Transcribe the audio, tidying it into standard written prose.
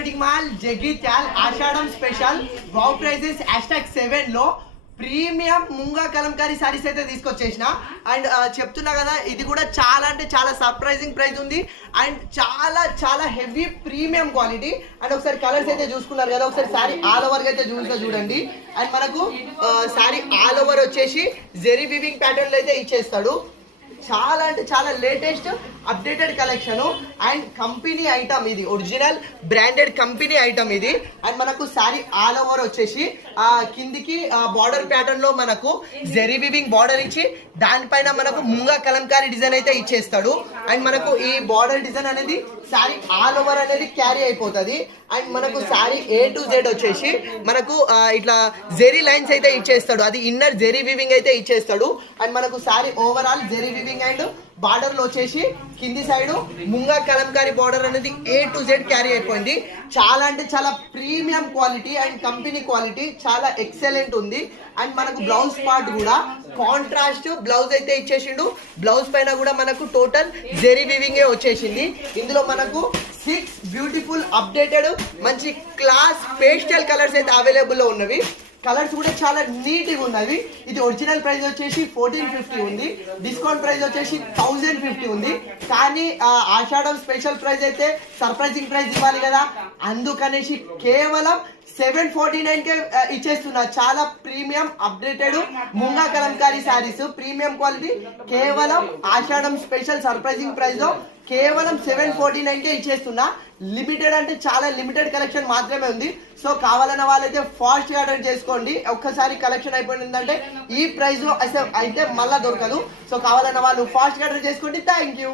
Wedding mall Jagtial ఆషాఢం special wow prices #7 లో premium munga Kalamkari saris అయితే తీసుకొచ్చేసిన. And చెప్తున్నా కదా, ఇది కూడా చాలా అంటే చాలా సర్ప్రైజింగ్ ప్రైస్ ఉంది అండ్ చాలా చాలా హెవీ ప్రీమియం క్వాలిటీ. అండ్ ఒకసారి కలర్స్ అయితే చూసుకున్నారు కదా, ఒకసారి సారీ ఆల్ ఓవర్ అయితే చూడండి. అండ్ మనకు సారీ ఆల్ ఓవర్ వచ్చేసి జెరీ వీవింగ్ ప్యాటర్న్ లో అయితే ఇచ్చేస్తాడు. చాలా అంటే చాలా latest updated collection and company item, ఇది ఒరిజినల్ బ్రాండెడ్ కంపెనీ ఐటమ్ ఇది. అండ్ మనకు సారీ ఆల్ ఓవర్ వచ్చేసి కిందికి బార్డర్ ప్యాటర్న్ లో మనకు జెరీ వీవింగ్ బార్డర్ ఇచ్చి దానిపైన మనకు ముంగా కలంకారీ డిజైన్ అయితే ఇచ్చేస్తాడు. అండ్ మనకు ఈ బార్డర్ డిజైన్ అనేది సారీ ఆల్ ఓవర్ అనేది క్యారీ అయిపోతుంది. అండ్ మనకు సారీ A to Z వచ్చేసి మనకు ఇట్లా జెరీ లైన్స్ అయితే ఇచ్చేస్తాడు, అది ఇన్నర్ జెరీ వీవింగ్ అయితే ఇచ్చేస్తాడు. అండ్ మనకు sorry overall zari weaving and border లో వచ్చేసి కింది సైడ్ ముంగా కలంకారీ బార్డర్ అనేది A to Z క్యారీ అయిపోయింది. చాలా అంటే చాలా premium quality and company quality, చాలా ఎక్సలెంట్ ఉంది. అండ్ మనకు బ్లౌజ్ పార్ట్ కూడా కాంట్రాస్ట్ బ్లౌజ్ అయితే ఇచ్చేసిండు. బ్లౌజ్ పైన కూడా మనకు టోటల్ జెరీ వీవింగ్ వచ్చేసింది. ఇందులో మనకు 6 బ్యూటిఫుల్ అప్డేటెడ్ మంచి క్లాస్ పేస్టల్ కలర్స్ అయితే అవైలబుల్ లో ఉన్నవి. కలర్స్ కూడా చాలా నీట్ గా ఉన్నవి. ఇది ఒరిజినల్ ప్రైస్ వచ్చేసి 1450 ఉంది, డిస్కౌంట్ ప్రైస్ వచ్చేసి 1050 ఉంది. కానీ ఆషాఢం స్పెషల్ ప్రైస్ అయితే సర్ప్రైజింగ్ ప్రైస్ ఇవ్వాలి కదా, అందుకనేసి కేవలం 749 కే ఇచ్చేస్తున్నా. చాలా premium updated munga Kalamkari saris premium quality కేవలం ఆషాఢం స్పెషల్ సర్ప్రైజింగ్ ప్రైస్ లో కేవలం 749 కే ఇచ్చేస్తున్నా. లిమిటెడ్ అంటే చాలా లిమిటెడ్ కలెక్షన్ మాత్రమే ఉంది. సో కావాలన్న వాళ్ళైతే ఫాస్ట్ గా ఆర్డర్ చేసుకోండి. ఒక్కసారి కలెక్షన్ అయిపోయిందంటే ఈ ప్రైస్ లో అయితే మళ్ళా దొరకదు. సో కావాలన్న వాళ్ళు ఫాస్ట్ గా ఆర్డర్ చేసుకోండి. Thank you.